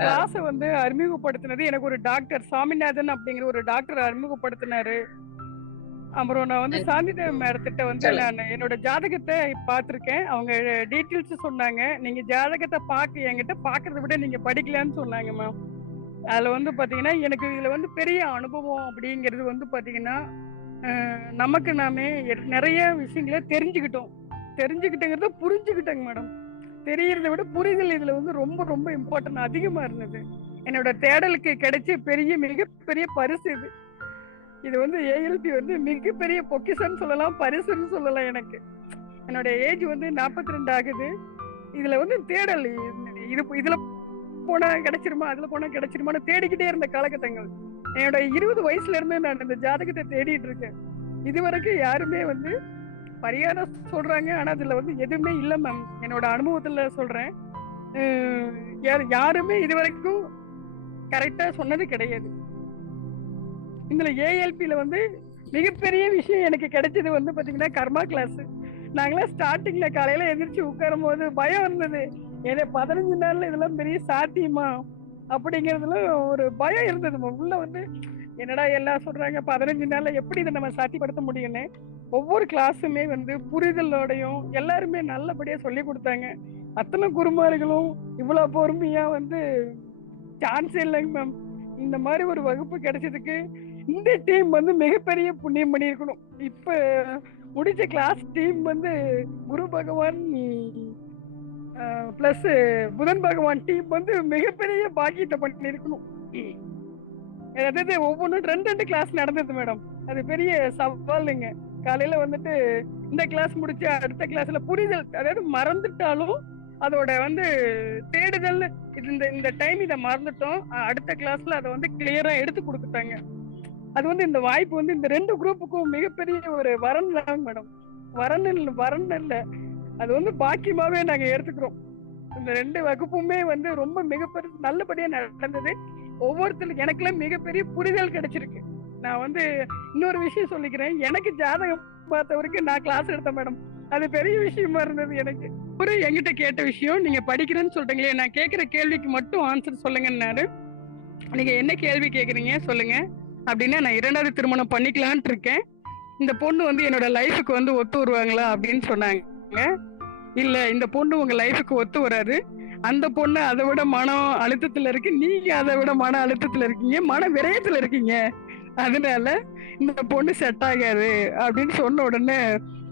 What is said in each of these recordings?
கிளாஸ வந்து அறிமுகப்படுத்தினது எனக்கு ஒரு டாக்டர் சாமிநாதன் அப்படிங்கிற ஒரு டாக்டர் அறிமுகப்படுத்தினாரு. அப்புறம் நான் வந்து சாந்திதேவி மேடத்திட்ட வந்து நான் என்னோட ஜாதகத்தை பார்த்திருக்கேன். அவங்க டீட்டெயில்ஸ் சொன்னாங்க. நீங்க ஜாதகத்தை என்கிட்ட பார்க்கறத விட நீங்க படிக்கலான்னு சொன்னாங்க மேம். அதுல வந்து பாத்தீங்கன்னா எனக்கு இதுல வந்து பெரிய அனுபவம் அப்படிங்கிறது வந்து பாத்தீங்கன்னா நமக்கு நாமே நிறைய விஷயங்களை தெரிஞ்சுக்கிட்டேங்கிறத புரிஞ்சுக்கிட்டேங்க மேடம். தெரியறதை விட புரிதல் இதுல வந்து ரொம்ப ரொம்ப இம்பார்ட்டன்ட் அதிகமா இருந்தது. என்னோட தேடலுக்கு கிடைச்ச மிகப்பெரிய பரிசு இது. இது வந்து ஏஎல்பி வந்து மிகப்பெரிய பொக்கிஷன்னு சொல்லலாம், பரிசுன்னு சொல்லலாம். எனக்கு என்னோட ஏஜ் வந்து 42 ஆகுது. இதுல வந்து தேடல் இதுல போனா கிடைச்சிருமா, அதுல போனா கிடைச்சிருமான்னு தேடிக்கிட்டே இருந்த காலகட்டங்கள். என்னோட 20 வயசுல இருந்து நான் இந்த ஜாதகத்தை தேடிட்டு இருக்கேன். இதுவரைக்கும் யாருமே வந்து பரிகாரம் சொல்றாங்க, ஆனா அதுல வந்து எதுவுமே இல்ல மேம். என்னோட அனுபவத்துல சொல்றேன். யாருமே இதுவரைக்கும் கரெக்டா சொன்னது கிடையாது. இதுல ஏஎல்பில வந்து மிகப்பெரிய விஷயம் எனக்கு கிடைச்சது வந்து பாத்தீங்கன்னா கர்மா கிளாஸ். நாங்களாம் ஸ்டார்டிங்ல காலையில எந்திரிச்சு உட்காரும் போது பயம் இருந்தது. ஏன்னா 15 நாள்ல இதெல்லாம் பெரிய சாத்தியமா அப்படிங்கிறதுல ஒரு பயம் இருந்தது. உள்ள வந்து என்னடா எல்லாம் சொல்றாங்க 15 நாள்ல எப்படி இதை நம்ம சாத்தியப்படுத்த முடியும்னு. ஒவ்வொரு கிளாஸுமே வந்து புரிதலோடையும் எல்லாருமே நல்லபடியா சொல்லி கொடுத்தாங்க. அத்தனை குருமார்களும் இவ்வளவு பொறுமையா வந்து சான்ஸ் இல்லைங்க மேம். இந்த மாதிரி ஒரு வகுப்பு கிடைச்சதுக்கு இந்த டீம் வந்து மிகப்பெரிய புண்ணியம் பண்ணியிருக்கணும். இப்ப முடிச்ச கிளாஸ் டீம் வந்து குரு பகவான் பிளஸ் புதன் பகவான் டீம் வந்து மிகப்பெரிய பாக்கியத்தை பண்ணியிருக்கணும். அதாவது ஒவ்வொன்றும் 2 கிளாஸ் நடந்தது மேடம். அது பெரிய சவாலுங்க. காலையில வந்துட்டு இந்த கிளாஸ் முடிச்சு அடுத்த கிளாஸ்ல புரிதல், அதாவது மறந்துட்டாலும் அதோட வந்து தேடுதல், இந்த டைம் இதை மறந்துட்டோம், அடுத்த கிளாஸ்ல அதை வந்து கிளியரா எடுத்து கொடுத்துட்டாங்க. அது வந்து இந்த வாய்ப்பு வந்து இந்த 2 குரூப்புக்கும் மிகப்பெரிய ஒரு வரன் தான் மேடம். வரன் இல்ல, அது வந்து பாக்கியமாவே நாங்க எடுத்துக்கிறோம். இந்த 2 வகுப்புமே வந்து ரொம்ப மிகப்பெரிய நல்லபடியா நடந்தது. ஒவ்வொருத்தருக்கு எனக்குலாம் மிகப்பெரிய புரிதல் கிடைச்சிருக்கு. நான் வந்து இன்னொரு விஷயம் சொல்லிக்கிறேன். எனக்கு ஜாதகம் பார்த்தவருக்கு நான் கிளாஸ் எடுத்தேன் மேடம். அது பெரிய விஷயமா இருந்தது எனக்கு. ஒரு என்கிட்ட கேட்ட விஷயம், நீங்க படிக்கிறேன்னு சொல்றீங்களே, நான் கேட்கிற கேள்விக்கு மட்டும் ஆன்சர் சொல்லுங்கன்னாரு. நீங்க என்ன கேள்வி கேக்குறீங்க சொல்லுங்க அப்படின்னா, நான் 2வது திருமணம் பண்ணிக்கலான்ட்டு இருக்கேன். இந்த பொண்ணு வந்து என்னோட லைஃபுக்கு வந்து ஒத்து வருவாங்களா அப்படின்னு சொன்னாங்க. இல்ல, இந்த பொண்ணு உங்க லைஃபுக்கு ஒத்து வராது. அந்த பொண்ணு அதை விட மன அழுத்தத்துல இருக்கு, நீங்க அதை விட மன அழுத்தத்துல இருக்கீங்க, மன விரயத்துல இருக்கீங்க, அதனால இந்த பொண்ணு செட் ஆகாது அப்படின்னு சொன்ன உடனே,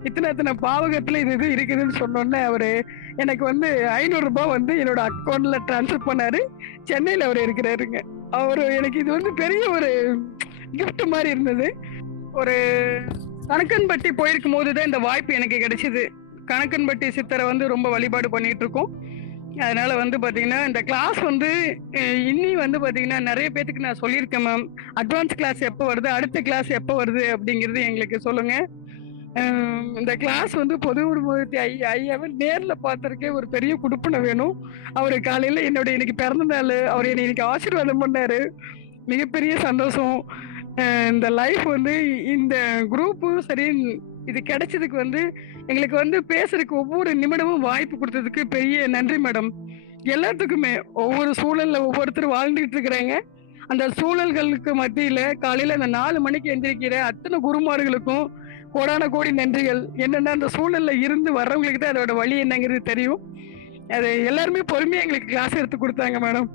இத்தனை பாவகத்துல இது இருக்குதுன்னு சொன்னோடனே அவரு எனக்கு வந்து 500 ரூபாய் வந்து என்னோட அக்கௌண்ட்ல டிரான்ஸ்ஃபர் பண்ணாரு. சென்னையில அவர் இருக்கிறாருங்க. அவரு எனக்கு இது வந்து பெரிய ஒரு கிஃப்ட் மாதிரி இருந்தது. ஒரு கணக்கன்பட்டி போயிருக்கும் போதுதான் இந்த வாய்ப்பு எனக்கு கிடைச்சது. கணக்கன்பட்டி சித்தரை வந்து ரொம்ப வழிபாடு பண்ணிட்டு இருக்கோம். அதனால வந்து பாத்தீங்கன்னா இந்த கிளாஸ் வந்து இன்னி வந்து பாத்தீங்கன்னா நிறைய பேத்துக்கு நான் சொல்லியிருக்கேன் மேம். அட்வான்ஸ் கிளாஸ் எப்போ வருது, அடுத்த கிளாஸ் எப்போ வருது அப்படிங்கிறது எங்களுக்கு சொல்லுங்க. இந்த கிளாஸ் வந்து பொது விடுமுறை ஐயாவை நேர்ல பார்த்திருக்கே ஒரு பெரிய குடுப்பனை வேணும். அவரு காலையில இன்னைக்கு பிறந்த நாள், அவர் இன்னைக்கு ஆசீர்வாதம் பண்ணாரு. மிகப்பெரிய சந்தோஷம். இந்த லைஃப் வந்து இந்த குரூப்பும் சரி, இது கிடைச்சதுக்கு வந்து எங்களுக்கு வந்து பேசுறதுக்கு ஒவ்வொரு நிமிடமும் வாய்ப்பு கொடுத்ததுக்கு பெரிய நன்றி மேடம். எல்லாத்துக்குமே ஒவ்வொரு சூழல்ல ஒவ்வொருத்தரும் வாழ்ந்துட்டு இருக்கிறாங்க. அந்த சூழல்களுக்கு மத்தியில காலையில அந்த 4 மணிக்கு எந்திரிக்கிற அத்தனை குருமார்களுக்கும் கோடான கோடி நன்றிகள். என்னன்னா அந்த சூழல்ல இருந்து வர்றவங்களுக்கு தான் அதோட வழி என்னங்கிறது தெரியும். அது எல்லாருமே பொறுமையா எங்களுக்கு கிளாஸ் எடுத்து கொடுத்தாங்க மேடம்.